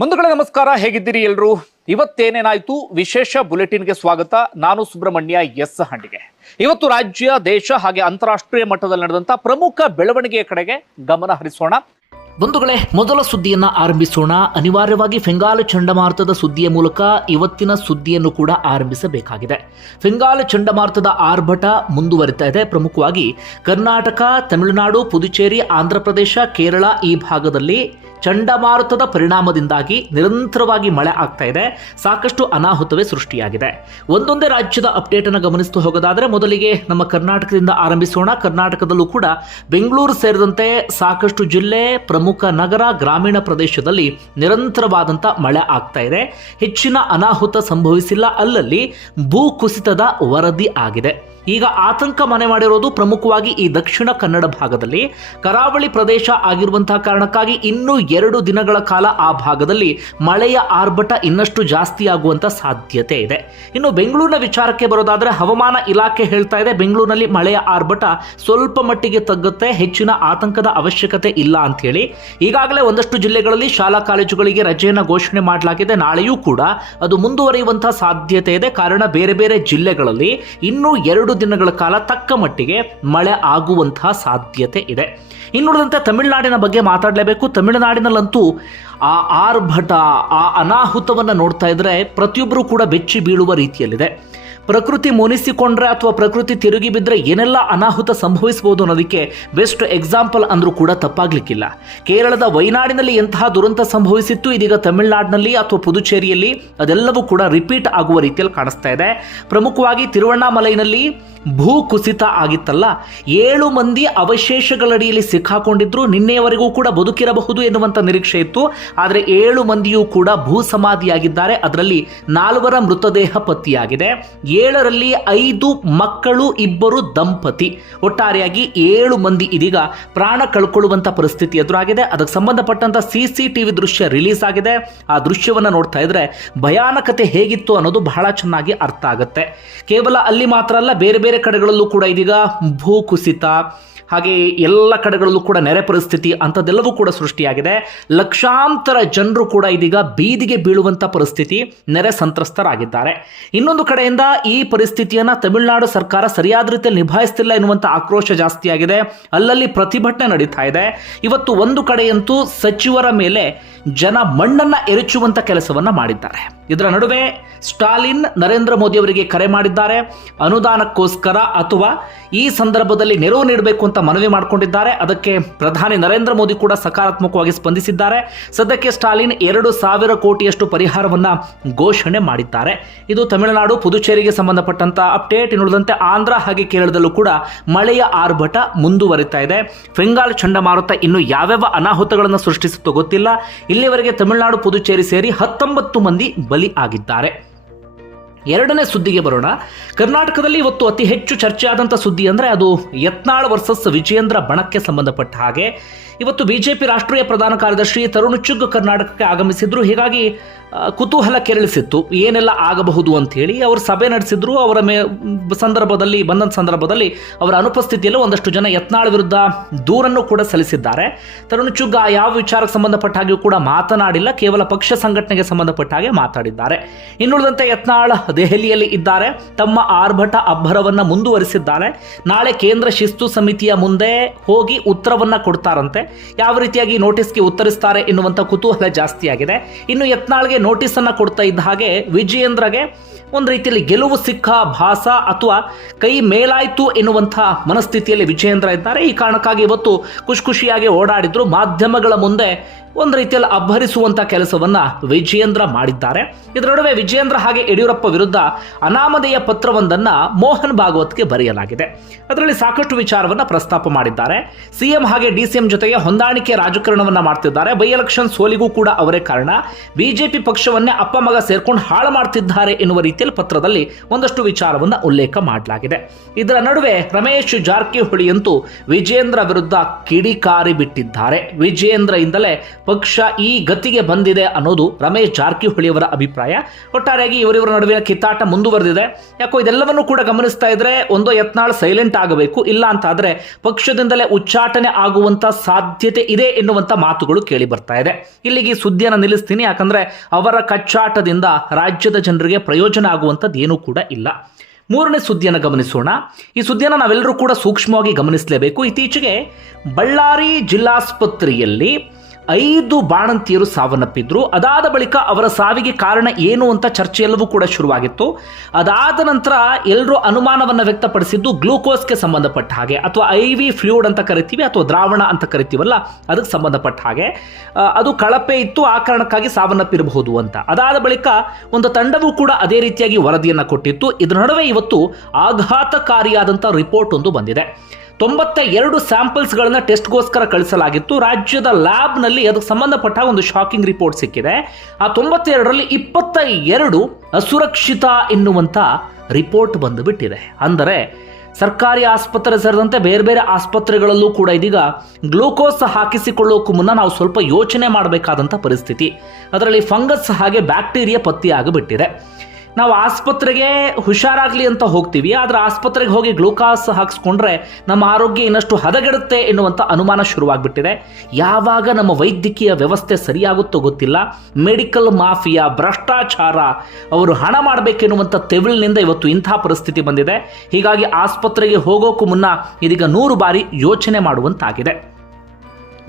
ಬಂಧುಗಳೇ, ನಮಸ್ಕಾರ. ಹೇಗಿದ್ದೀರಿ ಎಲ್ಲರೂ ಇವತ್ತೇನೇನಾಯಿತು ವಿಶೇಷ ಬುಲೆಟಿನ್ಗೆ ಸ್ವಾಗತ. ನಾನು ಸುಬ್ರಹ್ಮಣ್ಯ ಎಸ್ ಹಂಡಿಗೆ. ಇವತ್ತು ರಾಜ್ಯ, ದೇಶ ಹಾಗೆ ಅಂತಾರಾಷ್ಟ್ರೀಯ ಮಟ್ಟದಲ್ಲಿ ನಡೆದಂತ ಪ್ರಮುಖ ಬೆಳವಣಿಗೆಯ ಕಡೆಗೆ ಗಮನ ಹರಿಸೋಣ. ಬಂಧುಗಳೇ, ಮೊದಲ ಸುದ್ದಿಯನ್ನ ಆರಂಭಿಸೋಣ. ಅನಿವಾರ್ಯವಾಗಿ ಫೆಂಗಾಲ್ ಚಂಡಮಾರುತದ ಸುದ್ದಿಯ ಮೂಲಕ ಇವತ್ತಿನ ಸುದ್ದಿಯನ್ನು ಕೂಡ ಆರಂಭಿಸಬೇಕಾಗಿದೆ. ಫೆಂಗಾಲ್ ಚಂಡಮಾರುತದ ಆರ್ಭಟ ಮುಂದುವರಿತಾ ಇದೆ. ಪ್ರಮುಖವಾಗಿ ಕರ್ನಾಟಕ, ತಮಿಳುನಾಡು, ಪುದುಚೇರಿ, ಆಂಧ್ರಪ್ರದೇಶ, ಕೇರಳ ಈ ಭಾಗದಲ್ಲಿ ಚಂಡಮಾರುತದ ಪರಿಣಾಮದಿಂದಾಗಿ ನಿರಂತರವಾಗಿ ಮಳೆ ಆಗ್ತಾ ಇದೆ. ಸಾಕಷ್ಟು ಅನಾಹುತವೇ ಸೃಷ್ಟಿಯಾಗಿದೆ. ಒಂದೊಂದೇ ರಾಜ್ಯದ ಅಪ್ಡೇಟ್ ಅನ್ನು ಗಮನಿಸ್ತು ಹೋಗೋದಾದ್ರೆ ಮೊದಲಿಗೆ ನಮ್ಮ ಕರ್ನಾಟಕದಿಂದ ಆರಂಭಿಸೋಣ. ಕರ್ನಾಟಕದಲ್ಲೂ ಕೂಡ ಬೆಂಗಳೂರು ಸೇರಿದಂತೆ ಸಾಕಷ್ಟು ಜಿಲ್ಲೆ, ಪ್ರಮುಖ ನಗರ, ಗ್ರಾಮೀಣ ಪ್ರದೇಶದಲ್ಲಿ ನಿರಂತರವಾದಂಥ ಮಳೆ ಆಗ್ತಾ ಇದೆ. ಹೆಚ್ಚಿನ ಅನಾಹುತ ಸಂಭವಿಸಿಲ್ಲ. ಅಲ್ಲಲ್ಲಿ ಭೂ ಕುಸಿತದ ವರದಿ ಆಗಿದೆ. ಈಗ ಆತಂಕ ಮನೆ ಮಾಡಿರೋದು ಪ್ರಮುಖವಾಗಿ ಈ ದಕ್ಷಿಣ ಕನ್ನಡ ಭಾಗದಲ್ಲಿ. ಕರಾವಳಿ ಪ್ರದೇಶ ಆಗಿರುವಂತಹ ಕಾರಣಕ್ಕಾಗಿ ಇನ್ನೂ ಎರಡು ದಿನಗಳ ಕಾಲ ಆ ಭಾಗದಲ್ಲಿ ಮಳೆಯ ಆರ್ಭಟ ಇನ್ನಷ್ಟು ಜಾಸ್ತಿ ಆಗುವಂತ ಸಾಧ್ಯತೆ ಇದೆ. ಇನ್ನು ಬೆಂಗಳೂರಿನ ವಿಚಾರಕ್ಕೆ ಬರೋದಾದ್ರೆ ಹವಾಮಾನ ಇಲಾಖೆ ಹೇಳ್ತಾ ಇದೆ, ಬೆಂಗಳೂರಿನಲ್ಲಿ ಮಳೆಯ ಆರ್ಭಟ ಸ್ವಲ್ಪ ಮಟ್ಟಿಗೆ ತಗ್ಗುತ್ತೆ, ಹೆಚ್ಚಿನ ಆತಂಕದ ಅವಶ್ಯಕತೆ ಇಲ್ಲ ಅಂತ ಹೇಳಿ ಈಗಾಗಲೇ ಒಂದಷ್ಟು ಜಿಲ್ಲೆಗಳಲ್ಲಿ ಶಾಲಾ ಕಾಲೇಜುಗಳಿಗೆ ರಜೆಯನ್ನು ಘೋಷಣೆ ಮಾಡಲಾಗಿದೆ, ನಾಳೆಯೂ ಕೂಡ. ಅದು ಮುಂದುವರಿಯುವಂತಹ ಸಾಧ್ಯತೆ ಇದೆ. ಕಾರಣ ಬೇರೆ ಬೇರೆ ಜಿಲ್ಲೆಗಳಲ್ಲಿ ಇನ್ನೂ ಎರಡು ದಿನಗಳ ಕಾಲ ತಕ್ಕ ಮಟ್ಟಿಗೆ ಮಳೆ ಆಗುವಂತಹ ಸಾಧ್ಯತೆ ಇದೆ. ಇನ್ನುಳಿದಂತೆ ತಮಿಳುನಾಡಿನ ಬಗ್ಗೆ ಮಾತಾಡಲೇಬೇಕು. ತಮಿಳುನಾಡಿನಲ್ಲಂತೂ ಆ ಆರ್ಭಟ, ಆ ಅನಾಹುತವನ್ನು ನೋಡ್ತಾ ಇದ್ರೆ ಪ್ರತಿಯೊಬ್ಬರೂ ಕೂಡ ಬೆಚ್ಚಿ ಬೀಳುವ ರೀತಿಯಲ್ಲಿದೆ. ಪ್ರಕೃತಿ ಮುನಿಸಿಕೊಂಡ್ರೆ ಅಥವಾ ಪ್ರಕೃತಿ ತಿರುಗಿ ಬಿದ್ದರೆ ಏನೆಲ್ಲ ಅನಾಹುತ ಸಂಭವಿಸಬಹುದು ಅನ್ನೋದಕ್ಕೆ ಬೆಸ್ಟ್ ಎಕ್ಸಾಂಪಲ್ ಅಂದರೂ ಕೂಡ ತಪ್ಪಾಗ್ಲಿಕ್ಕಿಲ್ಲ. ಕೇರಳದ ವೈನಾಡಿನಲ್ಲಿ ಎಂತಹ ದುರಂತ ಸಂಭವಿಸಿತ್ತು, ಇದೀಗ ತಮಿಳುನಾಡಿನಲ್ಲಿ ಅಥವಾ ಪುದುಚೇರಿಯಲ್ಲಿ ಅದೆಲ್ಲವೂ ಕೂಡ ರಿಪೀಟ್ ಆಗುವ ರೀತಿಯಲ್ಲಿ ಕಾಣಿಸ್ತಾ ಇದೆ. ಪ್ರಮುಖವಾಗಿ ತಿರುವಣ್ಣಾಮಲೈನಲ್ಲಿ ಭೂ ಕುಸಿತ ಆಗಿತ್ತಲ್ಲ, ಏಳು ಮಂದಿ ಅವಶೇಷಗಳಡಿಯಲ್ಲಿ ಸಿಕ್ಕಾಕೊಂಡಿದ್ರು, ನಿನ್ನೆಯವರೆಗೂ ಕೂಡ ಬದುಕಿರಬಹುದು ಎನ್ನುವಂಥ ನಿರೀಕ್ಷೆ ಇತ್ತು. ಆದರೆ ಏಳು ಮಂದಿಯೂ ಕೂಡ ಭೂ ಸಮಾಧಿಯಾಗಿದ್ದಾರೆ, ಅದರಲ್ಲಿ ನಾಲ್ವರ ಮೃತದೇಹ ಪತ್ತೆಯಾಗಿದೆ. ಏಳರಲ್ಲಿ ಐದು ಮಕ್ಕಳು, ಇಬ್ಬರು ದಂಪತಿ. ಒಟ್ಟಾರೆಯಾಗಿ ಏಳು ಮಂದಿ ಇದೀಗ ಪ್ರಾಣ ಕಳ್ಕೊಳ್ಳುವಂತ ಪರಿಸ್ಥಿತಿ ಎದುರಾಗಿದೆ. ಅದಕ್ಕೆ ಸಂಬಂಧಪಟ್ಟಂತ ಸಿ ಸಿ ದೃಶ್ಯ ರಿಲೀಸ್ ಆಗಿದೆ. ಆ ದೃಶ್ಯವನ್ನ ನೋಡ್ತಾ ಇದ್ರೆ ಭಯಾನಕತೆ ಹೇಗಿತ್ತು ಅನ್ನೋದು ಬಹಳ ಚೆನ್ನಾಗಿ ಅರ್ಥ ಆಗುತ್ತೆ. ಕೇವಲ ಅಲ್ಲಿ ಮಾತ್ರ ಅಲ್ಲ, ಬೇರೆ ಬೇರೆ ಕಡೆಗಳಲ್ಲೂ ಕೂಡ ಇದೀಗ ಭೂ ಕುಸಿತ ಹಾಗೆ ಎಲ್ಲ ಕಡೆಗಳಲ್ಲೂ ಕೂಡ ನೆರೆ ಪರಿಸ್ಥಿತಿ ಅಂಥದ್ದೆಲ್ಲವೂ ಕೂಡ ಸೃಷ್ಟಿಯಾಗಿದೆ. ಲಕ್ಷಾಂತರ ಜನರು ಕೂಡ ಇದೀಗ ಬೀದಿಗೆ ಬೀಳುವಂಥ ಪರಿಸ್ಥಿತಿ ನೆರೆ ಸಂತ್ರಸ್ತರಾಗಿದ್ದಾರೆ. ಇನ್ನೊಂದು ಕಡೆಯಿಂದ ಈ ಪರಿಸ್ಥಿತಿಯನ್ನು ತಮಿಳುನಾಡು ಸರ್ಕಾರ ಸರಿಯಾದ ರೀತಿಯಲ್ಲಿ ನಿಭಾಯಿಸ್ತಿಲ್ಲ ಎನ್ನುವಂಥ ಆಕ್ರೋಶ ಜಾಸ್ತಿಯಾಗಿದೆ. ಅಲ್ಲಲ್ಲಿ ಪ್ರತಿಭಟನೆ ನಡೀತಾ ಇದೆ. ಇವತ್ತು ಒಂದು ಕಡೆಯಂತೂ ಸಚಿವರ ಮೇಲೆ ಜನ ಮಣ್ಣನ್ನ ಎರಚುವಂತ ಕೆಲಸವನ್ನ ಮಾಡಿದ್ದಾರೆ. ಇದರ ನಡುವೆ ಸ್ಟಾಲಿನ್ ನರೇಂದ್ರ ಮೋದಿ ಅವರಿಗೆ ಕರೆ ಮಾಡಿದ್ದಾರೆ. ಅನುದಾನಕ್ಕೋಸ್ಕರ ಅಥವಾ ಈ ಸಂದರ್ಭದಲ್ಲಿ ನೆರವು ನೀಡಬೇಕು ಅಂತ ಮನವಿ ಮಾಡಿಕೊಂಡಿದ್ದಾರೆ. ಅದಕ್ಕೆ ಪ್ರಧಾನಿ ನರೇಂದ್ರ ಮೋದಿ ಕೂಡ ಸಕಾರಾತ್ಮಕವಾಗಿ ಸ್ಪಂದಿಸಿದ್ದಾರೆ. ಸದ್ಯಕ್ಕೆ ಸ್ಟಾಲಿನ್ ಎರಡು ಸಾವಿರ ಕೋಟಿಯಷ್ಟು ಪರಿಹಾರವನ್ನ ಘೋಷಣೆ ಮಾಡಿದ್ದಾರೆ. ಇದು ತಮಿಳುನಾಡು, ಪುದುಚೇರಿಗೆ ಸಂಬಂಧಪಟ್ಟಂತ ಅಪ್ಡೇಟ್. ಇನ್ನುಳಿದಂತೆ ಆಂಧ್ರ ಹಾಗೆ ಕೇರಳದಲ್ಲೂ ಕೂಡ ಮಳೆಯ ಆರ್ಭಟ ಮುಂದುವರಿತಾ ಇದೆ. ಫೆಂಗಾಲ್ ಚಂಡಮಾರುತ ಇನ್ನು ಯಾವ್ಯಾವ ಅನಾಹುತಗಳನ್ನು ಸೃಷ್ಟಿಸುತ್ತೋ ಗೊತ್ತಿಲ್ಲ. ಇಲ್ಲಿವರೆಗೆ ತಮಿಳುನಾಡು ಪುದುಚೇರಿ ಸೇರಿ ಹತ್ತೊಂಬತ್ತು ಮಂದಿ ಬಲಿ ಆಗಿದ್ದಾರೆ. ಎರಡನೇ ಸುದ್ದಿಗೆ ಬರೋಣ. ಕರ್ನಾಟಕದಲ್ಲಿ ಇವತ್ತು ಅತಿ ಹೆಚ್ಚು ಚರ್ಚೆಯಾದಂಥ ಸುದ್ದಿ ಅಂದರೆ ಅದು ಯತ್ನಾಳ್ ವರ್ಸಸ್ ವಿಜಯೇಂದ್ರ ಬಣಕ್ಕೆ ಸಂಬಂಧಪಟ್ಟ ಹಾಗೆ. ಇವತ್ತು ಬಿಜೆಪಿ ರಾಷ್ಟ್ರೀಯ ಪ್ರಧಾನ ಕಾರ್ಯದರ್ಶಿ ತರುಣ್ ಚುಗ್ ಕರ್ನಾಟಕಕ್ಕೆ ಆಗಮಿಸಿದ್ರು. ಹೀಗಾಗಿ ಕುತೂಹಲ ಕೆರಳಿಸಿತ್ತು. ಏನೆಲ್ಲ ಆಗಬಹುದು ಅಂತ ಹೇಳಿ ಅವರು ಸಭೆ ನಡೆಸಿದ್ರು. ಅವರ ಮೇ, ಸಂದರ್ಭದಲ್ಲಿ ಬಂದಂಥ ಸಂದರ್ಭದಲ್ಲಿ ಅವರ ಅನುಪಸ್ಥಿತಿಯಲ್ಲೂ ಒಂದಷ್ಟು ಜನ ಯತ್ನಾಳ್ ವಿರುದ್ಧ ದೂರನ್ನು ಕೂಡ ಸಲ್ಲಿಸಿದ್ದಾರೆ. ತರುಣ್ ಚುಗ್ ಯಾವ ವಿಚಾರಕ್ಕೆ ಸಂಬಂಧಪಟ್ಟ ಹಾಗೆಯೂ ಕೂಡ ಮಾತನಾಡಿಲ್ಲ. ಕೇವಲ ಪಕ್ಷ ಸಂಘಟನೆಗೆ ಸಂಬಂಧಪಟ್ಟ ಹಾಗೆ ಮಾತಾಡಿದ್ದಾರೆ. ಇನ್ನುಳಿದಂತೆ ಯತ್ನಾಳ್ ದೆಹಲಿಯಲ್ಲಿ ಇದ್ದಾರೆ. ತಮ್ಮ ಆರ್ಭಟ ಅಬ್ಬರವನ್ನು ಮುಂದುವರಿಸಿದ್ದಾರೆ. ನಾಳೆ ಕೇಂದ್ರ ಶಿಸ್ತು ಸಮಿತಿಯ ಮುಂದೆ ಹೋಗಿ ಉತ್ತರವನ್ನು ಕೊಡ್ತಾರಂತೆ. ಯಾವ ರೀತಿಯಾಗಿ ನೋಟಿಸ್ಗೆ ಉತ್ತರಿಸ್ತಾರೆ ಎನ್ನುವಂತ ಕುತೂಹಲ ಜಾಸ್ತಿ ಆಗಿದೆ ಇನ್ನು ಯತ್ನಾಳ್ಗೆ ನೋಟಿಸ್ ಅನ್ನ ಕೊಡ್ತಾ ಇದ್ದ ಹಾಗೆ ವಿಜಯೇಂದ್ರಗೆ ಒಂದು ರೀತಿಯಲ್ಲಿ ಗೆಲುವು ಸಿಕ್ಕ, ಭಾಸ ಅಥವಾ ಕೈ ಮೇಲಾಯಿತು ಎನ್ನುವಂಥ ಮನಸ್ಥಿತಿಯಲ್ಲಿ ವಿಜಯೇಂದ್ರ ಇದ್ದಾರೆ. ಈ ಕಾರಣಕ್ಕಾಗಿ ಇವತ್ತು ಖುಷಿ ಖುಷಿಯಾಗಿ ಓಡಾಡಿದ್ರು. ಮಾಧ್ಯಮಗಳ ಮುಂದೆ ಒಂದು ರೀತಿಯಲ್ಲಿ ಅಬ್ಬರಿಸುವಂಥ ಕೆಲಸವನ್ನು ವಿಜಯೇಂದ್ರ ಮಾಡಿದ್ದಾರೆ. ಇದರ ನಡುವೆ ವಿಜಯೇಂದ್ರ ಹಾಗೆ ಯಡಿಯೂರಪ್ಪ ವಿರುದ್ಧ ಅನಾಮಧೇಯ ಪತ್ರವೊಂದನ್ನ ಮೋಹನ್ ಭಾಗವತ್ಗೆ ಬರೆಯಲಾಗಿದೆ. ಅದರಲ್ಲಿ ಸಾಕಷ್ಟು ವಿಚಾರವನ್ನ ಪ್ರಸ್ತಾಪ ಮಾಡಿದ್ದಾರೆ. ಸಿಎಂ ಹಾಗೆ ಡಿಸಿಎಂ ಜೊತೆಗೆ ಹೊಂದಾಣಿಕೆ ರಾಜಕಾರಣವನ್ನು ಮಾಡ್ತಿದ್ದಾರೆ. ಬೈ ಎಲೆಕ್ಷನ್ ಸೋಲಿಗೂ ಕೂಡ ಅವರೇ ಕಾರಣ. ಬಿಜೆಪಿ ಪಕ್ಷವನ್ನೇ ಅಪ್ಪ ಮಗ ಸೇರ್ಕೊಂಡು ಹಾಳು ಮಾಡ್ತಿದ್ದಾರೆ ಎನ್ನುವ ರೀತಿಯಲ್ಲಿ ಪತ್ರದಲ್ಲಿ ಒಂದಷ್ಟು ವಿಚಾರವನ್ನು ಉಲ್ಲೇಖ ಮಾಡಲಾಗಿದೆ. ಇದರ ನಡುವೆ ರಮೇಶ್ ಜಾರಕಿಹೊಳಿಯಂತೂ ವಿಜೇಂದ್ರ ವಿರುದ್ಧ ಕಿಡಿಕಾರಿ ಬಿಟ್ಟಿದ್ದಾರೆ. ವಿಜೇಂದ್ರಯಿಂದಲೇ ಪಕ್ಷ ಈ ಗತಿಗೆ ಬಂದಿದೆ ಅನ್ನೋದು ರಮೇಶ್ ಜಾರಕಿಹೊಳಿಯವರ ಅಭಿಪ್ರಾಯ. ಒಟ್ಟಾರೆಯಾಗಿ ಇವರಿವರ ನಡುವಿನ ಕಿತ್ತಾಟ ಮುಂದುವರೆದಿದೆ. ಯಾಕೋ ಇದೆಲ್ಲವನ್ನು ಕೂಡ ಗಮನಿಸ್ತಾ ಇದ್ರೆ ಒಂದೋ ಯತ್ನಾಳ್ ಸೈಲೆಂಟ್ ಆಗಬೇಕು, ಇಲ್ಲ ಅಂತಾದ್ರೆ ಪಕ್ಷದಿಂದಲೇ ಉಚ್ಚಾಟನೆ ಆಗುವಂತ ಸಾಧ್ಯತೆ ಇದೆ ಎನ್ನುವಂತ ಮಾತುಗಳು ಕೇಳಿ ಬರ್ತಾ ಇದೆ. ಇಲ್ಲಿಗೆ ಸುದ್ದಿಯನ್ನು ನಿಲ್ಲಿಸ್ತೀನಿ. ಯಾಕಂದ್ರೆ ಅವರ ಕಚ್ಚಾಟದಿಂದ ರಾಜ್ಯದ ಜನರಿಗೆ ಪ್ರಯೋಜನ ಆಗುವಂಥದ್ದು ಏನೂ ಕೂಡ ಇಲ್ಲ. ಮೂರನೇ ಸುದ್ದಿಯನ್ನು ಗಮನಿಸೋಣ. ಈ ಸುದ್ದಿಯನ್ನು ನಾವೆಲ್ಲರೂ ಕೂಡ ಸೂಕ್ಷ್ಮವಾಗಿ ಗಮನಿಸಲೇಬೇಕು. ಇತ್ತೀಚೆಗೆ ಬಳ್ಳಾರಿ ಜಿಲ್ಲಾಸ್ಪತ್ರೆಯಲ್ಲಿ ಐದು ಬಾಣಂತಿಯರು ಸಾವನ್ನಪ್ಪಿದ್ರು. ಅದಾದ ಬಳಿಕ ಅವರ ಸಾವಿಗೆ ಕಾರಣ ಏನು ಅಂತ ಚರ್ಚೆ ಎಲ್ಲವೂ ಕೂಡ ಶುರುವಾಗಿತ್ತು. ಅದಾದ ನಂತರ ಎಲ್ಲರೂ ಅನುಮಾನವನ್ನು ವ್ಯಕ್ತಪಡಿಸಿದ್ದು ಗ್ಲೂಕೋಸ್ಗೆ ಸಂಬಂಧಪಟ್ಟ ಹಾಗೆ, ಅಥವಾ ಐ ವಿ ಫ್ಲೂಡ್ ಅಂತ ಕರಿತೀವಿ ಅಥವಾ ದ್ರಾವಣ ಅಂತ ಕರಿತೀವಲ್ಲ, ಅದಕ್ಕೆ ಸಂಬಂಧಪಟ್ಟ ಹಾಗೆ. ಅದು ಕಳಪೆ ಇತ್ತು, ಆ ಕಾರಣಕ್ಕಾಗಿ ಸಾವನ್ನಪ್ಪಿರಬಹುದು ಅಂತ. ಅದಾದ ಬಳಿಕ ಒಂದು ತಂಡವೂ ಕೂಡ ಅದೇ ರೀತಿಯಾಗಿ ವರದಿಯನ್ನು ಕೊಟ್ಟಿತ್ತು. ಇದರ ನಡುವೆ ಇವತ್ತು ಆಘಾತಕಾರಿಯಾದಂಥ ರಿಪೋರ್ಟ್ ಒಂದು ಬಂದಿದೆ. ತೊಂಬತ್ತ ಎರಡು ಸ್ಯಾಂಪಲ್ಸ್ಗಳನ್ನು ಟೆಸ್ಟ್ಗೋಸ್ಕರ ಕಳಿಸಲಾಗಿತ್ತು. ರಾಜ್ಯದ ಲ್ಯಾಬ್ನಲ್ಲಿ ಅದಕ್ಕೆ ಸಂಬಂಧಪಟ್ಟ ಒಂದು ಶಾಕಿಂಗ್ ರಿಪೋರ್ಟ್ ಸಿಕ್ಕಿದೆ. ಆ ತೊಂಬತ್ತೆರಡರಲ್ಲಿ ಇಪ್ಪತ್ತ ಎರಡು ಅಸುರಕ್ಷಿತ ಎನ್ನುವಂಥ ರಿಪೋರ್ಟ್ ಬಂದುಬಿಟ್ಟಿದೆ ಅಂದರೆ ಸರ್ಕಾರಿ ಆಸ್ಪತ್ರೆ ಸೇರಿದಂತೆ ಬೇರೆ ಬೇರೆ ಆಸ್ಪತ್ರೆಗಳಲ್ಲೂ ಕೂಡ ಇದೀಗ ಗ್ಲೂಕೋಸ್ ಹಾಕಿಸಿಕೊಳ್ಳೋಕ್ಕೂ ಮುನ್ನ ನಾವು ಸ್ವಲ್ಪ ಯೋಚನೆ ಮಾಡಬೇಕಾದಂಥ ಪರಿಸ್ಥಿತಿ. ಅದರಲ್ಲಿ ಫಂಗಸ್ ಹಾಗೆ ಬ್ಯಾಕ್ಟೀರಿಯಾ ಪತ್ತೆಯಾಗಿಬಿಟ್ಟಿದೆ. ನಾವು ಆಸ್ಪತ್ರೆಗೆ ಹುಷಾರಾಗಲಿ ಅಂತ ಹೋಗ್ತೀವಿ, ಆದರೆ ಆಸ್ಪತ್ರೆಗೆ ಹೋಗಿ ಗ್ಲೂಕಾಸ್ ಹಾಕಿಸ್ಕೊಂಡ್ರೆ ನಮ್ಮ ಆರೋಗ್ಯ ಇನ್ನಷ್ಟು ಹದಗೆಡುತ್ತೆ ಎನ್ನುವಂಥ ಅನುಮಾನ ಶುರುವಾಗ್ಬಿಟ್ಟಿದೆ. ಯಾವಾಗ ನಮ್ಮ ವೈದ್ಯಕೀಯ ವ್ಯವಸ್ಥೆ ಸರಿಯಾಗುತ್ತೋ ಗೊತ್ತಿಲ್ಲ. ಮೆಡಿಕಲ್ ಮಾಫಿಯಾ, ಭ್ರಷ್ಟಾಚಾರ, ಅವರು ಹಣ ಮಾಡಬೇಕೆನ್ನುವಂಥ ತೆವಿಳಿನಿಂದ ಇವತ್ತು ಇಂಥ ಪರಿಸ್ಥಿತಿ ಬಂದಿದೆ. ಹೀಗಾಗಿ ಆಸ್ಪತ್ರೆಗೆ ಹೋಗೋಕ್ಕೂ ಮುನ್ನ ಇದೀಗ ನೂರು ಬಾರಿ ಯೋಚನೆ ಮಾಡುವಂತಾಗಿದೆ.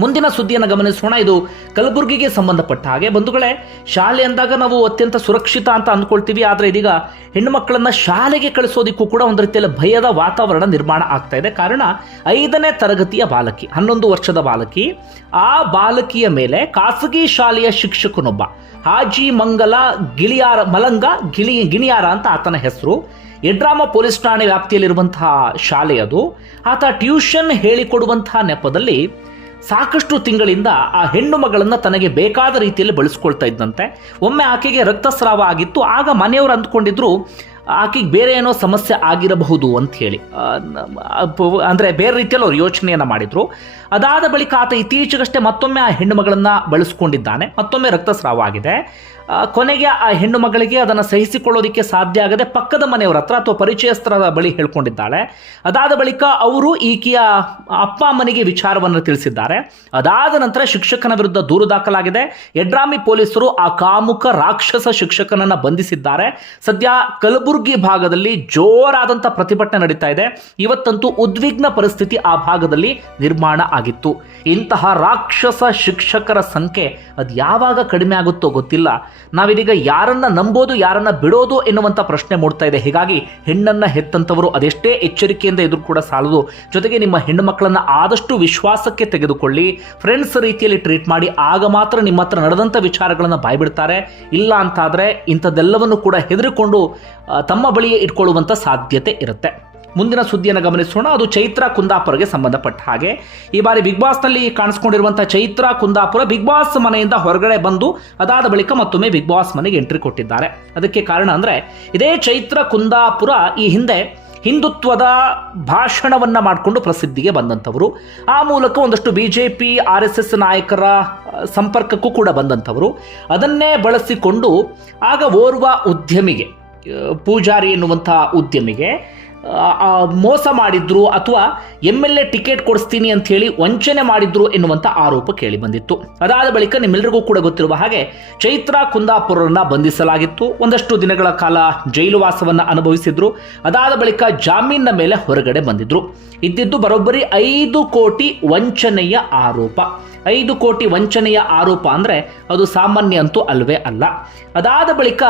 ಮುಂದಿನ ಸುದ್ದಿಯನ್ನು ಗಮನಿಸೋಣ. ಇದು ಕಲಬುರಗಿಗೆ ಸಂಬಂಧಪಟ್ಟ ಹಾಗೆ. ಬಂಧುಗಳೇ, ಶಾಲೆ ಅಂದಾಗ ನಾವು ಅತ್ಯಂತ ಸುರಕ್ಷಿತ ಅಂತ ಅಂದ್ಕೊಳ್ತೀವಿ. ಆದರೆ ಇದೀಗ ಹೆಣ್ಣು ಮಕ್ಕಳನ್ನ ಶಾಲೆಗೆ ಕಳಿಸೋದಿಕ್ಕೂ ಕೂಡ ಒಂದು ರೀತಿಯಲ್ಲಿ ಭಯದ ವಾತಾವರಣ ನಿರ್ಮಾಣ ಆಗ್ತಾ ಇದೆ. ಕಾರಣ, ಐದನೇ ತರಗತಿಯ ಬಾಲಕಿ, ಹನ್ನೊಂದು ವರ್ಷದ ಬಾಲಕಿ, ಆ ಬಾಲಕಿಯ ಮೇಲೆ ಖಾಸಗಿ ಶಾಲೆಯ ಶಿಕ್ಷಕನೊಬ್ಬ, ಹಾಜಿ ಮಂಗಲ ಗಿಳಿಯಾರ, ಮಲಂಗ ಗಿಳಿ, ಗಿಣಿಯಾರ ಅಂತ ಆತನ ಹೆಸರು. ಯಡ್ರಾಮ ಪೊಲೀಸ್ ಠಾಣೆ ವ್ಯಾಪ್ತಿಯಲ್ಲಿರುವಂತಹ ಶಾಲೆಯದು ಆತ ಟ್ಯೂಷನ್ ಹೇಳಿಕೊಡುವಂತಹ ನೆಪದಲ್ಲಿ ಸಾಕಷ್ಟು ತಿಂಗಳಿಂದ ಆ ಹೆಣ್ಣು ಮಗಳನ್ನು ತನಗೆ ಬೇಕಾದ ರೀತಿಯಲ್ಲಿ ಬಳಸ್ಕೊಳ್ತಾ ಇದ್ದಂತೆ. ಒಮ್ಮೆ ಆಕೆಗೆ ರಕ್ತಸ್ರಾವ ಆಗಿತ್ತು. ಆಗ ಮನೆಯವರು ಅಂದ್ಕೊಂಡಿದ್ರು, ಆಕೆಗೆ ಬೇರೆ ಏನೋ ಸಮಸ್ಯೆ ಆಗಿರಬಹುದು ಅಂತ ಹೇಳಿ. ಅಂದ್ರೆ ಬೇರೆ ರೀತಿಯಲ್ಲಿ ಅವರು ಯೋಚನೆಯನ್ನು ಮಾಡಿದರು. ಅದಾದ ಬಳಿಕ ಆತ ಇತ್ತೀಚೆಗಷ್ಟೇ ಮತ್ತೊಮ್ಮೆ ಆ ಹೆಣ್ಣು ಮಗಳನ್ನು ಬಳಸ್ಕೊಂಡಿದ್ದಾನೆ. ಮತ್ತೊಮ್ಮೆ ರಕ್ತಸ್ರಾವ ಆಗಿದೆ. ಕೊನೆಗೆ ಆ ಹೆಣ್ಣು ಮಗಳಿಗೆ ಅದನ್ನು ಸಹಿಸಿಕೊಳ್ಳೋದಕ್ಕೆ ಸಾಧ್ಯ ಆಗದೆ ಪಕ್ಕದ ಮನೆಯವರ ಹತ್ರ ಅಥವಾ ಪರಿಚಯಸ್ಥರ ಬಳಿ ಹೇಳ್ಕೊಂಡಿದ್ದಾಳೆ. ಅದಾದ ಬಳಿಕ ಅವರು ಈಕೆಯ ಅಪ್ಪ ಅಮ್ಮನಿಗೆ ವಿಚಾರವನ್ನು ತಿಳಿಸಿದ್ದಾರೆ. ಅದಾದ ನಂತರ ಶಿಕ್ಷಕನ ವಿರುದ್ಧ ದೂರು ದಾಖಲಾಗಿದೆ. ಯಡ್ರಾಮಿ ಪೊಲೀಸರು ಆ ಕಾಮುಕ ರಾಕ್ಷಸ ಶಿಕ್ಷಕನನ್ನು ಬಂಧಿಸಿದ್ದಾರೆ. ಸದ್ಯ ಕಲಬುರಗಿ ಭಾಗದಲ್ಲಿ ಜೋರಾದಂಥ ಪ್ರತಿಭಟನೆ ನಡೀತಾ ಇದೆ. ಇವತ್ತಂತೂ ಉದ್ವಿಗ್ನ ಪರಿಸ್ಥಿತಿ ಆ ಭಾಗದಲ್ಲಿ ನಿರ್ಮಾಣ ಆಗಿತ್ತು. ಇಂತಹ ರಾಕ್ಷಸ ಶಿಕ್ಷಕರ ಸಂಖ್ಯೆ ಅದು ಯಾವಾಗ ಕಡಿಮೆ ಆಗುತ್ತೋ ಗೊತ್ತಿಲ್ಲ. ನಾವಿದೀಗ ಯಾರನ್ನ ನಂಬೋದು, ಯಾರನ್ನ ಬಿಡೋದು ಎನ್ನುವಂಥ ಪ್ರಶ್ನೆ ಮೂಡ್ತಾ ಇದೆ. ಹೀಗಾಗಿ ಹೆಣ್ಣನ್ನ ಹೆತ್ತಂತವರು ಅದೆಷ್ಟೇ ಎಚ್ಚರಿಕೆಯಿಂದ ಎದುರು ಕೂಡ ಸಾಲದು. ಜೊತೆಗೆ ನಿಮ್ಮ ಹೆಣ್ಣು ಮಕ್ಕಳನ್ನು ಆದಷ್ಟು ವಿಶ್ವಾಸಕ್ಕೆ ತೆಗೆದುಕೊಳ್ಳಿ. ಫ್ರೆಂಡ್ಸ್ ರೀತಿಯಲ್ಲಿ ಟ್ರೀಟ್ ಮಾಡಿ. ಆಗ ಮಾತ್ರ ನಿಮ್ಮ ಹತ್ರ ನಡೆದಂಥ ವಿಚಾರಗಳನ್ನು ಬಾಯ್ಬಿಡ್ತಾರೆ. ಇಲ್ಲ ಅಂತಾದರೆ ಇಂಥದ್ದೆಲ್ಲವನ್ನು ಕೂಡ ಹೆದರಿಕೊಂಡು ತಮ್ಮ ಬಳಿಯೇ ಇಟ್ಕೊಳ್ಳುವಂಥ ಸಾಧ್ಯತೆ ಇರುತ್ತೆ. ಮುಂದಿನ ಸುದ್ದಿಯನ್ನು ಗಮನಿಸೋಣ. ಅದು ಚೈತ್ರ ಕುಂದಾಪುರಗೆ ಸಂಬಂಧಪಟ್ಟ ಹಾಗೆ. ಈ ಬಾರಿ ಬಿಗ್ ಬಾಸ್ನಲ್ಲಿ ಕಾಣಿಸ್ಕೊಂಡಿರುವಂಥ ಚೈತ್ರ ಕುಂದಾಪುರ ಬಿಗ್ ಬಾಸ್ ಮನೆಯಿಂದ ಹೊರಗಡೆ ಬಂದು ಅದಾದ ಬಳಿಕ ಮತ್ತೊಮ್ಮೆ ಬಿಗ್ ಬಾಸ್ ಮನೆಗೆ ಎಂಟ್ರಿ ಕೊಟ್ಟಿದ್ದಾರೆ. ಅದಕ್ಕೆ ಕಾರಣ ಅಂದರೆ, ಇದೇ ಚೈತ್ರ ಕುಂದಾಪುರ ಈ ಹಿಂದೆ ಹಿಂದುತ್ವದ ಭಾಷಣವನ್ನ ಮಾಡಿಕೊಂಡು ಪ್ರಸಿದ್ಧಿಗೆ ಬಂದಂಥವರು. ಆ ಮೂಲಕ ಒಂದಷ್ಟು B J P R S S ನಾಯಕರ ಸಂಪರ್ಕಕ್ಕೂ ಕೂಡ ಬಂದಂಥವರು. ಅದನ್ನೇ ಬಳಸಿಕೊಂಡು ಆಗ ಓರ್ವ ಉದ್ಯಮಿಗೆ ಪೂಜಾರಿ ಎನ್ನುವಂಥ ಉದ್ಯಮಿಗೆ ಮೋಸ ಮಾಡಿದ್ರು ಅಥವಾ ಎಂ ಎಲ್ ಎ ಟಿಕೆಟ್ ಕೊಡಿಸ್ತೀನಿ ಅಂತ ಹೇಳಿ ವಂಚನೆ ಮಾಡಿದ್ರು ಎನ್ನುವಂಥ ಆರೋಪ ಕೇಳಿ ಬಂದಿತ್ತು. ಅದಾದ ಬಳಿಕ ನಿಮ್ಮೆಲ್ಲರಿಗೂ ಕೂಡ ಗೊತ್ತಿರುವ ಹಾಗೆ ಚೈತ್ರ ಕುಂದಾಪುರರನ್ನ ಬಂಧಿಸಲಾಗಿತ್ತು. ಒಂದಷ್ಟು ದಿನಗಳ ಕಾಲ ಜೈಲುವಾಸವನ್ನು ಅನುಭವಿಸಿದ್ರು. ಅದಾದ ಬಳಿಕ ಜಾಮೀನಿನ ಮೇಲೆ ಹೊರಗಡೆ ಬಂದಿದ್ರು. ಇದ್ದಿದ್ದು ಬರೋಬ್ಬರಿ ಐದು ಕೋಟಿ ವಂಚನೆಯ ಆರೋಪ. ಐದು ಕೋಟಿ ವಂಚನೆಯ ಆರೋಪ ಅಂದರೆ ಅದು ಸಾಮಾನ್ಯ ಅಂತೂ ಅಲ್ವೇ ಅಲ್ಲ. ಅದಾದ ಬಳಿಕ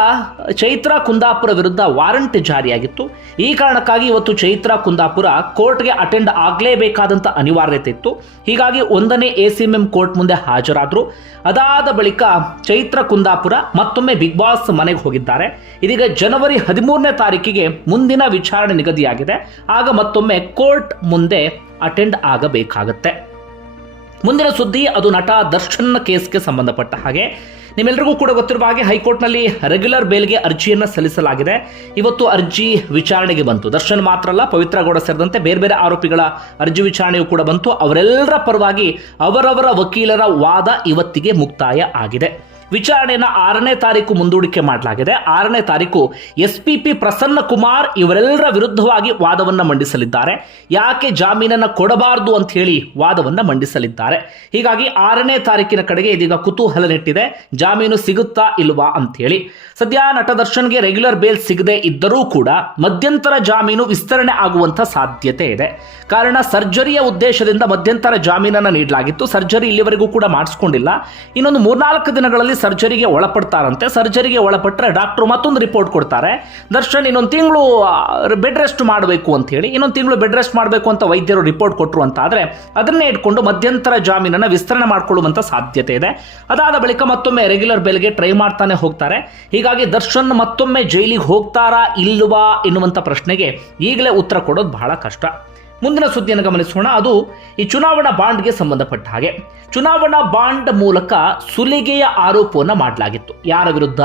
ಚೈತ್ರ ಕುಂದಾಪುರ ವಿರುದ್ಧ ವಾರಂಟ್ ಜಾರಿಯಾಗಿತ್ತು. ಈ ಕಾರಣಕ್ಕಾಗಿ ಇವತ್ತು ಚೈತ್ರ ಕುಂದಾಪುರ ಕೋರ್ಟ್ಗೆ ಅಟೆಂಡ್ ಆಗಲೇಬೇಕಾದಂಥ ಅನಿವಾರ್ಯತೆ ಇತ್ತು. ಹೀಗಾಗಿ ಒಂದನೇ ಎ ಸಿ ಎಂ ಕೋರ್ಟ್ ಮುಂದೆ ಹಾಜರಾದರು. ಅದಾದ ಬಳಿಕ ಚೈತ್ರ ಕುಂದಾಪುರ ಮತ್ತೊಮ್ಮೆ ಬಿಗ್ ಬಾಸ್ ಮನೆಗೆ ಹೋಗಿದ್ದಾರೆ. ಇದೀಗ ಜನವರಿ ಹದಿಮೂರನೇ ತಾರೀಕಿಗೆ ಮುಂದಿನ ವಿಚಾರಣೆ ನಿಗದಿಯಾಗಿದೆ. ಆಗ ಮತ್ತೊಮ್ಮೆ ಕೋರ್ಟ್ ಮುಂದೆ ಅಟೆಂಡ್ ಆಗಬೇಕಾಗತ್ತೆ. ಮುಂದಿನ ಸುದ್ದಿ, ಅದು ನಟ ದರ್ಶನ್ ಕೇಸ್ಗೆ ಸಂಬಂಧಪಟ್ಟ ಹಾಗೆ. ನಿಮ್ಮೆಲ್ಲರಿಗೂ ಕೂಡ ಗೊತ್ತಿರುವ ಹಾಗೆ ಹೈಕೋರ್ಟ್ನಲ್ಲಿ ರೆಗ್ಯುಲರ್ ಬೇಲ್ಗೆ ಅರ್ಜಿಯನ್ನು ಸಲ್ಲಿಸಲಾಗಿದೆ. ಇವತ್ತು ಅರ್ಜಿ ವಿಚಾರಣೆಗೆ ಬಂತು. ದರ್ಶನ್ ಮಾತ್ರ ಅಲ್ಲ, ಪವಿತ್ರ ಗೌಡ ಸೇರಿದಂತೆ ಬೇರೆ ಬೇರೆ ಆರೋಪಿಗಳ ಅರ್ಜಿ ವಿಚಾರಣೆಯೂ ಕೂಡ ಬಂತು. ಅವರೆಲ್ಲರ ಪರವಾಗಿ ಅವರವರ ವಕೀಲರ ವಾದ ಇವತ್ತಿಗೆ ಮುಕ್ತಾಯ ಆಗಿದೆ. ವಿಚಾರಣೆಯನ್ನು ಆರನೇ ತಾರೀಕು ಮುಂದೂಡಿಕೆ ಮಾಡಲಾಗಿದೆ. ಆರನೇ ತಾರೀಕು S P P Prasanna Kumar ಇವರೆಲ್ಲರ ವಿರುದ್ಧವಾಗಿ ವಾದವನ್ನು ಮಂಡಿಸಲಿದ್ದಾರೆ. ಯಾಕೆ ಜಾಮೀನನ್ನು ಕೊಡಬಾರದು ಅಂತ ಹೇಳಿ ವಾದವನ್ನು ಮಂಡಿಸಲಿದ್ದಾರೆ. ಹೀಗಾಗಿ ಆರನೇ ತಾರೀಕಿನ ಕಡೆಗೆ ಇದೀಗ ಕುತೂಹಲ ನೆಟ್ಟಿದೆ ಜಾಮೀನು ಸಿಗುತ್ತಾ ಇಲ್ವಾ ಅಂತ ಹೇಳಿ. ಸದ್ಯ ನಟ ದರ್ಶನ್ಗೆ ರೆಗ್ಯುಲರ್ ಬೇಲ್ ಸಿಗದೆ ಇದ್ದರೂ ಕೂಡ ಮಧ್ಯಂತರ ಜಾಮೀನು ವಿಸ್ತರಣೆ ಆಗುವಂತ ಸಾಧ್ಯತೆ ಇದೆ. ಕಾರಣ ಸರ್ಜರಿಯ ಉದ್ದೇಶದಿಂದ ಮಧ್ಯಂತರ ಜಾಮೀನನ್ನು ನೀಡಲಾಗಿತ್ತು. ಸರ್ಜರಿ ಇಲ್ಲಿವರೆಗೂ ಕೂಡ ಮಾಡಿಸ್ಕೊಂಡಿಲ್ಲ. ಇನ್ನೊಂದು ಮೂರ್ನಾಲ್ಕು ದಿನಗಳಲ್ಲಿ ಸರ್ಜರಿಗೆ ಒಳಪಡ್ತಾರಂತೆ. ಸರ್ಜರಿಗೆ ಒಳಪಟ್ಟರೆ ಡಾಕ್ಟ್ರು ಮತ್ತೊಂದು ರಿಪೋರ್ಟ್ ಕೊಡ್ತಾರೆ. ದರ್ಶನ್, ಇನ್ನೊಂದು ತಿಂಗಳು ಬೆಡ್ ರೆಸ್ಟ್ ಮಾಡಬೇಕು ಅಂತ ಹೇಳಿ ಇನ್ನೊಂದು ತಿಂಗಳು ಬೆಡ್ ರೆಸ್ಟ್ ಮಾಡಬೇಕು ಅಂತ ವೈದ್ಯರು ರಿಪೋರ್ಟ್ ಕೊಟ್ಟರು ಅಂತ ಆದರೆ ಅದನ್ನೇ ಇಟ್ಕೊಂಡು ಮಧ್ಯಂತರ ಜಾಮೀನನ್ನು ವಿಸ್ತರಣೆ ಮಾಡಿಕೊಳ್ಳುವಂಥ ಸಾಧ್ಯತೆ ಇದೆ. ಅದಾದ ಬಳಿಕ ಮತ್ತೊಮ್ಮೆ ರೆಗ್ಯುಲರ್ ಬೆಲ್ಗೆ ಟ್ರೈ ಮಾಡ್ತಾನೆ ಹೋಗ್ತಾರೆ. ಹೀಗಾಗಿ ದರ್ಶನ್ ಮತ್ತೊಮ್ಮೆ ಜೈಲಿಗೆ ಹೋಗ್ತಾರಾ, ಇಲ್ವಾ ಎನ್ನುವಂಥ ಪ್ರಶ್ನೆಗೆ ಈಗಲೇ ಉತ್ತರ ಕೊಡೋದು ಬಹಳ ಕಷ್ಟ. ಮುಂದಿನ ಸುದ್ದಿಯನ್ನು ಗಮನಿಸೋಣ. ಅದು ಈ ಚುನಾವಣಾ ಬಾಂಡ್ಗೆ ಸಂಬಂಧಪಟ್ಟ ಹಾಗೆ. ಚುನಾವಣಾ ಬಾಂಡ್ ಮೂಲಕ ಸುಲಿಗೆಯ ಆರೋಪವನ್ನು ಮಾಡಲಾಗಿತ್ತು. ಯಾರ ವಿರುದ್ಧ?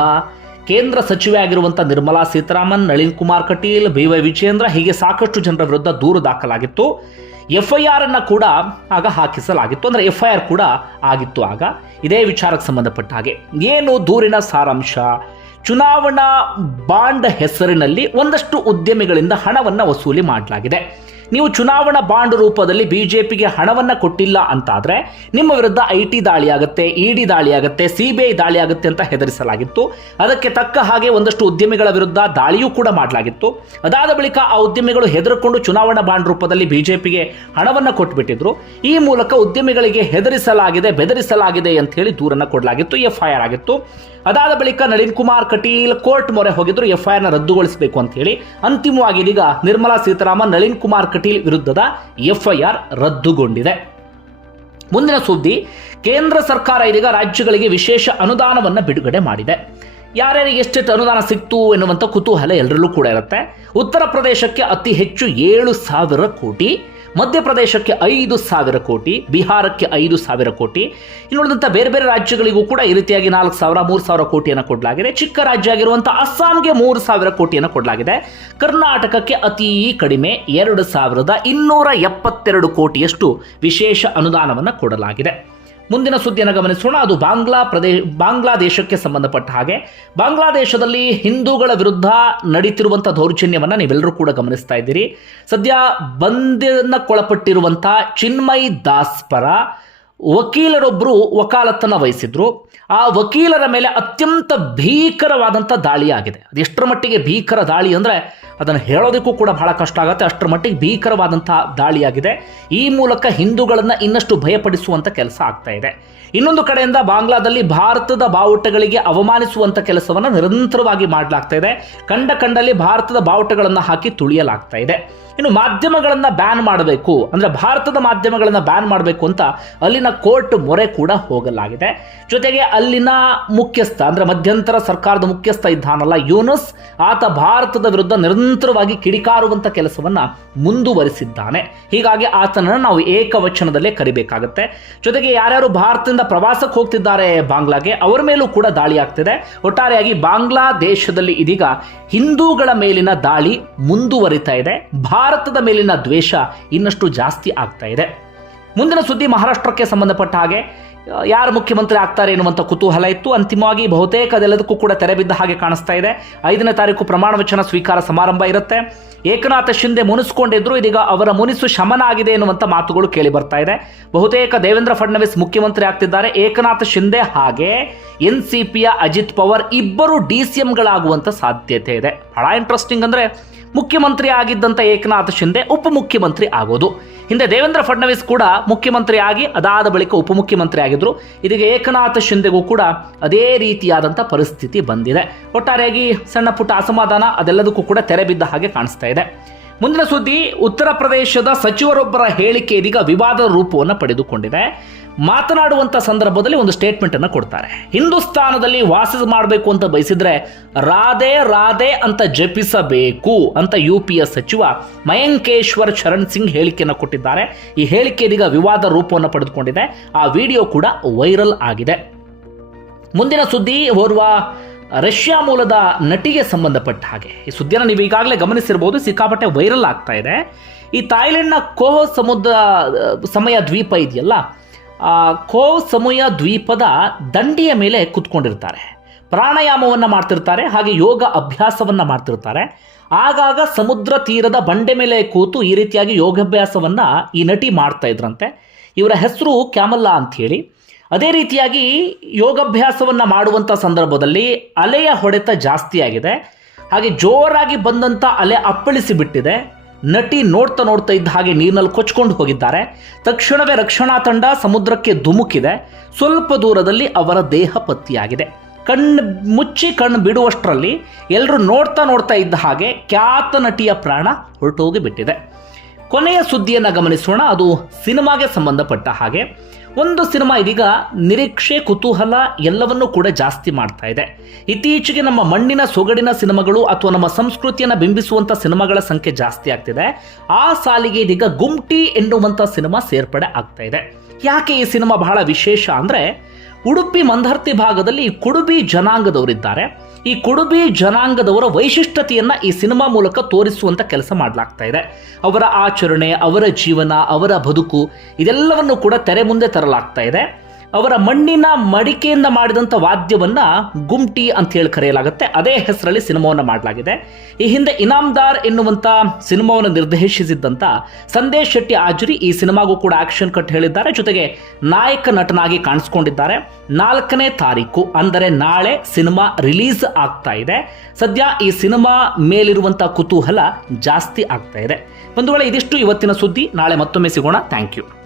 ಕೇಂದ್ರ ಸಚಿವೆ ಆಗಿರುವಂಥ ನಿರ್ಮಲಾ ಸೀತಾರಾಮನ್, ನಳಿನ್ ಕುಮಾರ್ ಕಟೀಲ್, ಬಿ ವೈ ವಿಜೇಂದ್ರ ಹೀಗೆ ಸಾಕಷ್ಟು ಜನರ ವಿರುದ್ಧ ದೂರು ದಾಖಲಾಗಿತ್ತು. ಎಫ್ ಐ ಆರ್ ಅನ್ನ ಕೂಡ ಆಗ ಹಾಕಿಸಲಾಗಿತ್ತು. ಅಂದ್ರೆ ಎಫ್ ಐ ಆರ್ ಕೂಡ ಆಗಿತ್ತು ಆಗ. ಇದೇ ವಿಚಾರಕ್ಕೆ ಸಂಬಂಧಪಟ್ಟ ಹಾಗೆ. ಏನು ದೂರಿನ ಸಾರಾಂಶ? ಚುನಾವಣಾ ಬಾಂಡ್ ಹೆಸರಿನಲ್ಲಿ ಒಂದಷ್ಟು ಉದ್ಯಮಿಗಳಿಂದ ಹಣವನ್ನು ವಸೂಲಿ ಮಾಡಲಾಗಿದೆ. ನೀವು ಚುನಾವಣಾ ಬಾಂಡ್ ರೂಪದಲ್ಲಿ ಬಿಜೆಪಿಗೆ ಹಣವನ್ನ ಕೊಟ್ಟಿಲ್ಲ ಅಂತಾದ್ರೆ ನಿಮ್ಮ ವಿರುದ್ಧ ಐ ಟಿ ದಾಳಿ ಆಗುತ್ತೆ, ಇಡಿ ದಾಳಿ ಆಗುತ್ತೆ ಸಿ ಬಿ ಐ ದಾಳಿ ಆಗುತ್ತೆ ಅಂತ ಹೆದರಿಸಲಾಗಿತ್ತು. ಅದಕ್ಕೆ ತಕ್ಕ ಹಾಗೆ ಒಂದಷ್ಟು ಉದ್ಯಮಿಗಳ ವಿರುದ್ಧ ದಾಳಿಯೂ ಕೂಡ ಮಾಡಲಾಗಿತ್ತು. ಅದಾದ ಬಳಿಕ ಆ ಉದ್ಯಮಿಗಳು ಹೆದರಿಕೊಂಡು ಚುನಾವಣಾ ಬಾಂಡ್ ರೂಪದಲ್ಲಿ ಬಿಜೆಪಿಗೆ ಹಣವನ್ನು ಕೊಟ್ಬಿಟ್ಟಿದ್ರು. ಈ ಮೂಲಕ ಉದ್ಯಮಿಗಳಿಗೆ ಹೆದರಿಸಲಾಗಿದೆ, ಬೆದರಿಸಲಾಗಿದೆ ಅಂತ ಹೇಳಿ ದೂರನ್ನು ಕೊಡಲಾಗಿತ್ತು ಎಫ್ ಐ ಆರ್ ಆಗಿತ್ತು. ಅದಾದ ಬಳಿಕ ನಳಿನ್ ಕುಮಾರ್ ಕಟೀಲ್ ಕೋರ್ಟ್ ಮೊರೆ ಹೋಗಿದ್ರು ಎಫ್ಐಆರ್ ಆರ್ನ ರದ್ದುಗೊಳಿಸಬೇಕು ಅಂತ ಹೇಳಿ ಅಂತಿಮವಾಗಿ ಇದೀಗ ನಿರ್ಮಲಾ ಸೀತಾರಾಮನ್, ನಳಿನ್ ಕುಮಾರ್ ಕಟೀಲ್ ವಿರುದ್ಧದ ಎಫ್ಐಆರ್ ರದ್ದುಗೊಂಡಿದೆ. ಮುಂದಿನ ಸುದ್ದಿ, ಕೇಂದ್ರ ಸರ್ಕಾರ ಇದೀಗ ರಾಜ್ಯಗಳಿಗೆ ವಿಶೇಷ ಅನುದಾನವನ್ನು ಬಿಡುಗಡೆ ಮಾಡಿದೆ. ಯಾರ್ಯಾರಿಗೆ ಎಷ್ಟೆಷ್ಟು ಅನುದಾನ ಸಿಕ್ತು ಎನ್ನುವಂಥ ಕುತೂಹಲ ಎಲ್ಲರಲ್ಲೂ ಕೂಡ ಇರುತ್ತೆ. ಉತ್ತರ ಪ್ರದೇಶಕ್ಕೆ ಅತಿ ಹೆಚ್ಚು ಏಳು ಸಾವಿರ ಕೋಟಿ. ಮಧ್ಯಪ್ರದೇಶಕ್ಕೆ ಐದು ಸಾವಿರ ಕೋಟಿ, ಬಿಹಾರಕ್ಕೆ ಐದು ಸಾವಿರ ಕೋಟಿ. ಇನ್ನುಳಿದಂಥ ಬೇರೆ ಬೇರೆ ರಾಜ್ಯಗಳಿಗೂ ಕೂಡ ಈ ರೀತಿಯಾಗಿ ನಾಲ್ಕು ಸಾವಿರ, ಮೂರು ಸಾವಿರ ಕೋಟಿಯನ್ನು ಕೊಡಲಾಗಿದೆ. ಚಿಕ್ಕ ರಾಜ್ಯ ಆಗಿರುವಂಥ ಅಸ್ಸಾಂಗೆ ಮೂರು ಸಾವಿರ ಕೋಟಿಯನ್ನು ಕೊಡಲಾಗಿದೆ. ಕರ್ನಾಟಕಕ್ಕೆ ಅತಿ ಕಡಿಮೆ ಎರಡು ಸಾವಿರದ ಇನ್ನೂರ ಎಪ್ಪತ್ತೆರಡು ಕೋಟಿಯಷ್ಟು ವಿಶೇಷ ಅನುದಾನವನ್ನು ಕೊಡಲಾಗಿದೆ. ಮುಂದಿನ ಸುದ್ದಿಯನ್ನು ಗಮನಿಸೋಣ ಅದು ಬಾಂಗ್ಲಾ ಪ್ರದೇಶ ಬಾಂಗ್ಲಾದೇಶಕ್ಕೆ ಸಂಬಂಧಪಟ್ಟ ಹಾಗೆ. ಬಾಂಗ್ಲಾದೇಶದಲ್ಲಿ ಹಿಂದೂಗಳ ವಿರುದ್ಧ ನಡೀತಿರುವಂಥ ದೌರ್ಜನ್ಯವನ್ನು ನೀವೆಲ್ಲರೂ ಕೂಡ ಗಮನಿಸ್ತಾ ಇದ್ದೀರಿ. ಸದ್ಯ ಬಂಧನಕ್ಕೊಳಪಟ್ಟಿರುವಂಥ ಚಿನ್ಮಯ್ ದಾಸ್ ಪರ ವಕೀಲರೊಬ್ಬರು ವಕಾಲತ್ತನ್ನು ವಹಿಸಿದ್ರು. ಆ ವಕೀಲರ ಮೇಲೆ ಅತ್ಯಂತ ಭೀಕರವಾದಂಥ ದಾಳಿಯಾಗಿದೆ ಅದು ಎಷ್ಟರ ಮಟ್ಟಿಗೆ ಭೀಕರ ದಾಳಿ ಅಂದರೆ ಅದನ್ನು ಹೇಳೋದಕ್ಕೂ ಕೂಡ ಬಹಳ ಕಷ್ಟ ಆಗುತ್ತೆ. ಅಷ್ಟರ ಮಟ್ಟಿಗೆ ಭೀಕರವಾದಂಥ ದಾಳಿಯಾಗಿದೆ ಈ ಮೂಲಕ ಹಿಂದೂಗಳನ್ನು ಇನ್ನಷ್ಟು ಭಯಪಡಿಸುವಂಥ ಕೆಲಸ ಆಗ್ತಾ ಇದೆ. ಇನ್ನೊಂದು ಕಡೆಯಿಂದ ಬಾಂಗ್ಲಾದಲ್ಲಿ ಭಾರತದ ಬಾವುಟಗಳಿಗೆ ಅವಮಾನಿಸುವಂಥ ಕೆಲಸವನ್ನು ನಿರಂತರವಾಗಿ ಮಾಡಲಾಗ್ತಾ ಇದೆ. ಕಂಡ ಕಂಡಲ್ಲಿ ಭಾರತದ ಬಾವುಟಗಳನ್ನು ಹಾಕಿ ತುಳಿಯಲಾಗ್ತಾ ಇದೆ. ಇನ್ನು ಮಾಧ್ಯಮಗಳನ್ನು ಬ್ಯಾನ್ ಮಾಡಬೇಕು. ಅಂದರೆ ಭಾರತದ ಮಾಧ್ಯಮಗಳನ್ನು ಬ್ಯಾನ್ ಮಾಡಬೇಕು ಅಂತ ಅಲ್ಲಿನ ಕೋರ್ಟ್ ಮೊರೆ ಕೂಡ ಹೋಗಲಾಗಿದೆ. ಜೊತೆಗೆ ಅಲ್ಲಿನ ಮುಖ್ಯಸ್ಥ, ಅಂದರೆ ಮಧ್ಯಂತರ ಸರ್ಕಾರದ ಮುಖ್ಯಸ್ಥ ಇದ್ದಾನಲ್ಲ ಯೂನಸ್, ಆತ ಭಾರತದ ವಿರುದ್ಧ ನಿರಂತರವಾಗಿ ಕಿಡಿಕಾರುವಂಥ ಕೆಲಸವನ್ನು ಮುಂದುವರಿಸಿದ್ದಾನೆ. ಹೀಗಾಗಿ ಆತನನ್ನು ನಾವು ಏಕವಚನದಲ್ಲೇ ಕರಿಬೇಕಾಗುತ್ತೆ. ಜೊತೆಗೆ ಯಾರ್ಯಾರು ಭಾರತದಿಂದ ಪ್ರವಾಸಕ್ಕೆ ಹೋಗ್ತಿದ್ದಾರೆ ಬಾಂಗ್ಲಾಗೆ, ಅವರ ಮೇಲೂ ಕೂಡ ದಾಳಿ ಆಗ್ತಿದೆ. ಒಟ್ಟಾರೆಯಾಗಿ ಬಾಂಗ್ಲಾದೇಶದಲ್ಲಿ ಇದೀಗ ಹಿಂದೂಗಳ ಮೇಲಿನ ದಾಳಿ ಮುಂದುವರಿತಾ ಇದೆ. ಭಾರತದ ಮೇಲಿನ ದ್ವೇಷ ಇನ್ನಷ್ಟು ಜಾಸ್ತಿ ಆಗ್ತಾ ಇದೆ. ಮುಂದಿನ ಸುದ್ದಿ ಮಹಾರಾಷ್ಟ್ರಕ್ಕೆ ಸಂಬಂಧಪಟ್ಟ ಹಾಗೆ ಯಾರು ಮುಖ್ಯಮಂತ್ರಿ ಆಗ್ತಾರೆ ಎನ್ನುವಂಥ ಕುತೂಹಲ ಇತ್ತು. ಅಂತಿಮವಾಗಿ ಬಹುತೇಕ ಅದೆಲ್ಲದಕ್ಕೂ ಕೂಡ ತೆರೆ ಬಿದ್ದ ಹಾಗೆ ಕಾಣಿಸ್ತಾ ಇದೆ. ಐದನೇ ತಾರೀಕು ಪ್ರಮಾಣ ವಚನ ಸ್ವೀಕಾರ ಸಮಾರಂಭ ಇರುತ್ತೆ. ಏಕನಾಥ ಶಿಂದೆ ಮುನಿಸ್ಕೊಂಡಿದ್ರು, ಇದೀಗ ಅವರ ಮುನಿಸು ಶಮನ ಆಗಿದೆ ಎನ್ನುವಂಥ ಮಾತುಗಳು ಕೇಳಿ ಬರ್ತಾ ಇದೆ. ಬಹುತೇಕ ದೇವೇಂದ್ರ ಫಡ್ನವೀಸ್ ಮುಖ್ಯಮಂತ್ರಿ ಆಗ್ತಿದ್ದಾರೆ. ಏಕನಾಥ ಶಿಂದೆ ಹಾಗೆ ಎನ್ ಸಿ ಪಿಯ ಅಜಿತ್ ಪವಾರ್ ಇಬ್ಬರು ಡಿ ಸಿ ಎಂಗಳಾಗುವಂಥ ಸಾಧ್ಯತೆ ಇದೆ. ಬಹಳ ಇಂಟ್ರೆಸ್ಟಿಂಗ್ ಅಂದರೆ ಮುಖ್ಯಮಂತ್ರಿ ಆಗಿದ್ದಂಥ ಏಕನಾಥ್ ಶಿಂದೆ ಉಪಮುಖ್ಯಮಂತ್ರಿ ಆಗೋದು. ಹಿಂದೆ ದೇವೇಂದ್ರ ಫಡ್ನವೀಸ್ ಕೂಡ ಮುಖ್ಯಮಂತ್ರಿ ಆಗಿ, ಅದಾದ ಬಳಿಕ ಉಪಮುಖ್ಯಮಂತ್ರಿ ಆಗಿದ್ದರು ಇದೀಗ ಏಕನಾಥ ಶಿಂದೆಗೂ ಕೂಡ ಅದೇ ರೀತಿಯಾದಂಥ ಪರಿಸ್ಥಿತಿ ಬಂದಿದೆ. ಒಟ್ಟಾರೆಯಾಗಿ ಸಣ್ಣ ಪುಟ್ಟ ಅಸಮಾಧಾನ ಅದೆಲ್ಲದಕ್ಕೂ ಕೂಡ ತೆರೆ ಬಿದ್ದ ಹಾಗೆ ಕಾಣಿಸ್ತಾ ಇದೆ. ಮುಂದಿನ ಸುದ್ದಿ, ಉತ್ತರ ಪ್ರದೇಶದ ಸಚಿವರೊಬ್ಬರ ಹೇಳಿಕೆ ಇದೀಗ ವಿವಾದ ರೂಪವನ್ನು ಪಡೆದುಕೊಂಡಿದೆ. ಮಾತನಾಡುವಂಥ ಸಂದರ್ಭದಲ್ಲಿ ಒಂದು ಸ್ಟೇಟ್ಮೆಂಟ್ ಅನ್ನು ಕೊಡ್ತಾರೆ. ಹಿಂದೂಸ್ತಾನದಲ್ಲಿ ವಾಸ ಮಾಡಬೇಕು ಅಂತ ಬಯಸಿದ್ರೆ ರಾಧೆ ರಾಧೆ ಅಂತ ಜಪಿಸಬೇಕು ಅಂತ ಯು ಪಿ ಎಸ್ ಸಚಿವ ಮಯಂಕೇಶ್ವರ್ ಶರಣ್ ಸಿಂಗ್ ಹೇಳಿಕೆಯನ್ನು ಕೊಟ್ಟಿದ್ದಾರೆ. ಈ ಹೇಳಿಕೆ ಇದೀಗ ವಿವಾದ ರೂಪವನ್ನು ಪಡೆದುಕೊಂಡಿದೆ. ಆ ವಿಡಿಯೋ ಕೂಡ ವೈರಲ್ ಆಗಿದೆ. ಮುಂದಿನ ಸುದ್ದಿ ಓರ್ವ ರಷ್ಯಾ ಮೂಲದ ನಟಿಗೆ ಸಂಬಂಧಪಟ್ಟ ಹಾಗೆ. ಈ ಸುದ್ದಿಯನ್ನು ನೀವು ಈಗಾಗಲೇ ಗಮನಿಸಿರ್ಬೋದು, ಸಿಕ್ಕಾಪಟ್ಟೆ ವೈರಲ್ ಆಗ್ತಾ ಇದೆ. ಈ ಥಾಯ್ಲೆಂಡ್ನ ಕೋಹೋ ಸಮುದ್ರ, ಸಮಯ ದ್ವೀಪ ಇದೆಯಲ್ಲ ಕೋವ್ ಸಮಯ ದ್ವೀಪದ ದಂಡಿಯ ಮೇಲೆ ಕುತ್ಕೊಂಡಿರ್ತಾರೆ. ಪ್ರಾಣಾಯಾಮವನ್ನು ಮಾಡ್ತಿರ್ತಾರೆ, ಹಾಗೆ ಯೋಗ ಅಭ್ಯಾಸವನ್ನು ಮಾಡ್ತಿರ್ತಾರೆ. ಆಗಾಗ ಸಮುದ್ರ ತೀರದ ಬಂಡೆ ಮೇಲೆ ಕೂತು ಈ ರೀತಿಯಾಗಿ ಯೋಗಾಭ್ಯಾಸವನ್ನು ಈ ನಟಿ ಮಾಡ್ತಾ ಇದ್ರಂತೆ. ಇವರ ಹೆಸರು ಕ್ಯಾಮಲ್ಲಾ ಅಂಥೇಳಿ ಅದೇ ರೀತಿಯಾಗಿ ಯೋಗಾಭ್ಯಾಸವನ್ನು ಮಾಡುವಂಥ ಸಂದರ್ಭದಲ್ಲಿ ಅಲೆಯ ಹೊಡೆತ ಜಾಸ್ತಿಯಾಗಿದೆ. ಹಾಗೆ ಜೋರಾಗಿ ಬಂದಂಥ ಅಲೆ ಅಪ್ಪಳಿಸಿ ಬಿಟ್ಟಿದೆ ನಟಿ ನೋಡ್ತಾ ನೋಡ್ತಾ ಇದ್ದ ಹಾಗೆ ನೀರಿನಲ್ಲಿ ಕೊಚ್ಕೊಂಡು ಹೋಗಿದ್ದಾರೆ. ತಕ್ಷಣವೇ ರಕ್ಷಣಾ ತಂಡ ಸಮುದ್ರಕ್ಕೆ ಧುಮುಕಿದೆ. ಸ್ವಲ್ಪ ದೂರದಲ್ಲಿ ಅವರ ದೇಹ ಪತ್ತಿಯಾಗಿದೆ. ಕಣ್ಣು ಮುಚ್ಚಿ ಕಣ್ಣು ಬಿಡುವಷ್ಟರಲ್ಲಿ ಎಲ್ಲರೂ ನೋಡ್ತಾ ನೋಡ್ತಾ ಇದ್ದ ಹಾಗೆ ಖ್ಯಾತ ನಟಿಯ ಪ್ರಾಣ ಹೊರಟೋಗಿ ಬಿಟ್ಟಿದೆ ಕೊನೆಯ ಸುದ್ದಿಯನ್ನು ಗಮನಿಸೋಣ. ಅದು ಸಿನಿಮಾಗೆ ಸಂಬಂಧಪಟ್ಟ ಹಾಗೆ. ಒಂದು ಸಿನಿಮಾ ಇದೀಗ ನಿರೀಕ್ಷೆ, ಕುತೂಹಲ ಎಲ್ಲವನ್ನೂ ಕೂಡ ಜಾಸ್ತಿ ಮಾಡ್ತಾ ಇದೆ. ಇತ್ತೀಚೆಗೆ ನಮ್ಮ ಮಣ್ಣಿನ ಸೊಗಡಿನ ಸಿನಿಮಾಗಳು ಅಥವಾ ನಮ್ಮ ಸಂಸ್ಕೃತಿಯನ್ನು ಬಿಂಬಿಸುವಂಥ ಸಿನಿಮಾಗಳ ಸಂಖ್ಯೆ ಜಾಸ್ತಿ ಆಗ್ತಿದೆ. ಆ ಸಾಲಿಗೆ ಇದೀಗ ಗುಮ್ಟಿ ಎನ್ನುವಂಥ ಸಿನಿಮಾ ಸೇರ್ಪಡೆ ಆಗ್ತಾ ಇದೆ. ಯಾಕೆ ಈ ಸಿನಿಮಾ ಬಹಳ ವಿಶೇಷ ಅಂದರೆ ಉಡುಪಿ ಮಂದರ್ತಿ ಭಾಗದಲ್ಲಿ ಕುಡುಬಿ ಜನಾಂಗದವರಿದ್ದಾರೆ. ಈ ಕುಡುಬಿ ಜನಾಂಗದವರ ವೈಶಿಷ್ಟ್ಯತೆಯನ್ನು ಈ ಸಿನಿಮಾ ಮೂಲಕ ತೋರಿಸುವಂತ ಕೆಲಸ ಮಾಡಲಾಗ್ತಾ ಇದೆ. ಅವರ ಆಚರಣೆ, ಅವರ ಜೀವನ, ಅವರ ಬದುಕು, ಇದೆಲ್ಲವನ್ನು ಕೂಡ ತೆರೆ ಮುಂದೆ ತರಲಾಗ್ತಾ ಇದೆ. ಅವರ ಮಣ್ಣಿನ ಮಡಿಕೆಯಿಂದ ಮಾಡಿದಂಥ ವಾದ್ಯವನ್ನ ಗುಮ್ಟಿ ಅಂತ ಹೇಳಿ ಕರೆಯಲಾಗುತ್ತೆ. ಅದೇ ಹೆಸರಲ್ಲಿ ಸಿನಿಮಾವನ್ನು ಮಾಡಲಾಗಿದೆ. ಈ ಹಿಂದೆ ಇನಾಮ್ದಾರ್ ಎನ್ನುವಂಥ ಸಿನಿಮಾವನ್ನು ನಿರ್ದೇಶಿಸಿದ್ದಂಥ ಸಂದೇಶ್ ಶೆಟ್ಟಿ ಆಜುರಿ ಈ ಸಿನಿಮಾಗೂ ಕೂಡ ಆಕ್ಷನ್ ಕಟ್ ಹೇಳಿದ್ದಾರೆ. ಜೊತೆಗೆ ನಾಯಕ ನಟನಾಗಿ ಕಾಣಿಸ್ಕೊಂಡಿದ್ದಾರೆ. ನಾಲ್ಕನೇ ತಾರೀಕು, ಅಂದರೆ ನಾಳೆ ಸಿನಿಮಾ ರಿಲೀಸ್ ಆಗ್ತಾ ಇದೆ. ಸದ್ಯ ಈ ಸಿನಿಮಾ ಮೇಲಿರುವಂಥ ಕುತೂಹಲ ಜಾಸ್ತಿ ಆಗ್ತಾ ಇದೆ. ಒಂದು ವೇಳೆ ಇದಿಷ್ಟು ಇವತ್ತಿನ ಸುದ್ದಿ. ನಾಳೆ ಮತ್ತೊಮ್ಮೆ ಸಿಗೋಣ. Thank you.